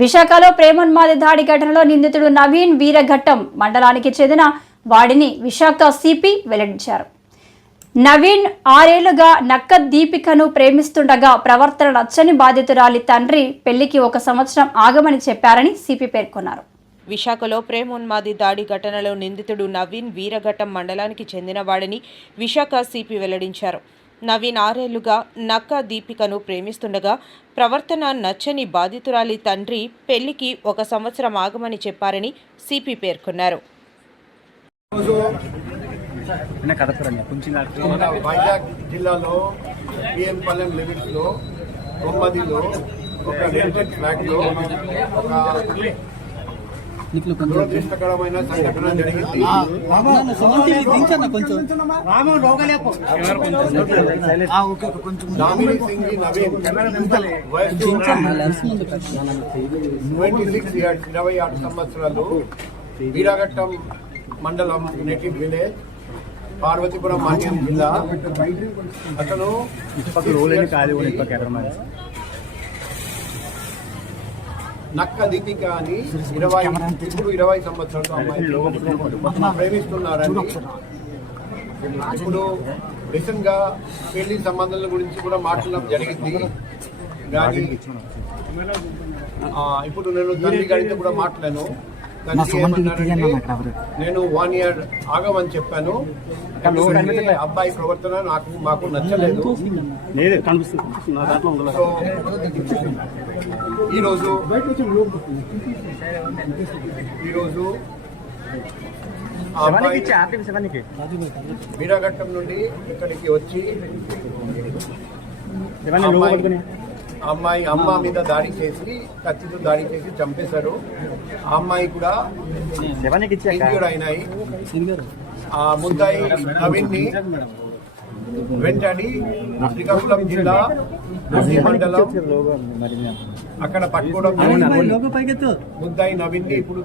విశాఖలో ప్రేమోన్మాది దాడి ఘటనలో నిందితుడు నవీన్ వీరఘట్టం మండలానికి చెందిన వాడిని విశాఖ సిపి వెల్లడించారు. నవీన్ 6 ఏళ్లుగా నక్క దీపికను ప్రేమిస్తుండగా ప్రవర్తన నచ్చని బాధితురాలి తండ్రి పెళ్లికి 1 సంవత్సరం ఆగమని చెప్పారని సిపి పేర్కొన్నారు. విశాఖలో ప్రేమోన్మాది దాడి ఘటనలో నిందితుడు నవీన్ వీరఘట్టం మండలానికి చెందినవాడని విశాఖ సిపి వెల్లడించారు. నవీన్ 6 ఏళ్లుగా నక్క దీపికను ప్రేమిస్తుండగా ప్రవర్తన నచ్చని బాధితురాలి తండ్రి పెళ్లికి 1 సంవత్సరం ఆగమని చెప్పారని సిపి పేర్కొన్నారు. వైజాగ్ జిల్లాలో పిఎంపాలెం లిమిట్స్ లో 9లో ఒక రెసిడెంట్ ఫ్లాట్ లో ఒక దురదృష్టకరమైన సంఘటన జరిగింది. దామిని సింగ్ నవీన్ వయసు 26 years 26 సంవత్సరాలు, వీరఘట్టం మండలం, నేటివ్ విలేజ్, పార్వతీపురం మాన్యం జిల్లా. అతను నక్క దీపిక అని 20 సంవత్సరాలతో అమ్మాయి ప్రేమిస్తున్నారని, ఇప్పుడు రీసెంట్ గా పెళ్లి సంబంధాల గురించి కూడా మాట్లాడడం జరిగింది. కానీ ఇప్పుడు నేను తండ్రి గారితో కూడా మాట్లాడాను. నేను 1 year ఆగమని చెప్పాను. అబ్బాయి ప్రవర్తన మాకు నచ్చలేదు. సో ఈరోజు వీరఘట్టం నుండి ఇక్కడికి వచ్చి అమ్మ మీద దాడి చేసి, కత్తితో దాడి చేసి చంపేశారు. ఆ అమ్మాయి కూడా ఇంజూర్ అయినాయి. ఆ ముద్దాయి నవీన్ ని వెంటనే శ్రీకాకుళం జిల్లా మండలం అక్కడ పట్టుకోవడం. ముద్దాయి నవీన్ ని ఇప్పుడు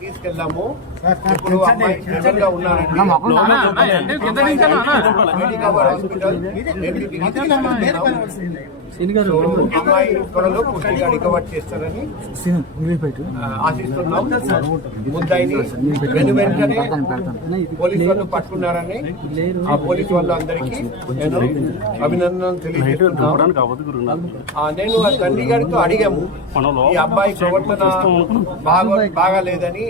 తీసుకెళ్ళాము. ఇప్పుడు అమ్మాయి గా ఉన్నారండి. అమ్మాయి త్వరలో పూర్తిగా రికవర్ చేస్తారని ఆశిస్తున్నాం. ముద్దాయిని వెంటనే పోలీసు వాళ్ళు పట్టుకున్నారని ఆ పోలీసు వాళ్ళు అందరికీ నేను అభినందనలు తెలియజేస్తున్నాను. నేను తండ్రి గారితో అడిగాము, ఈ అబ్బాయి ప్రవర్తన బాగాలేదని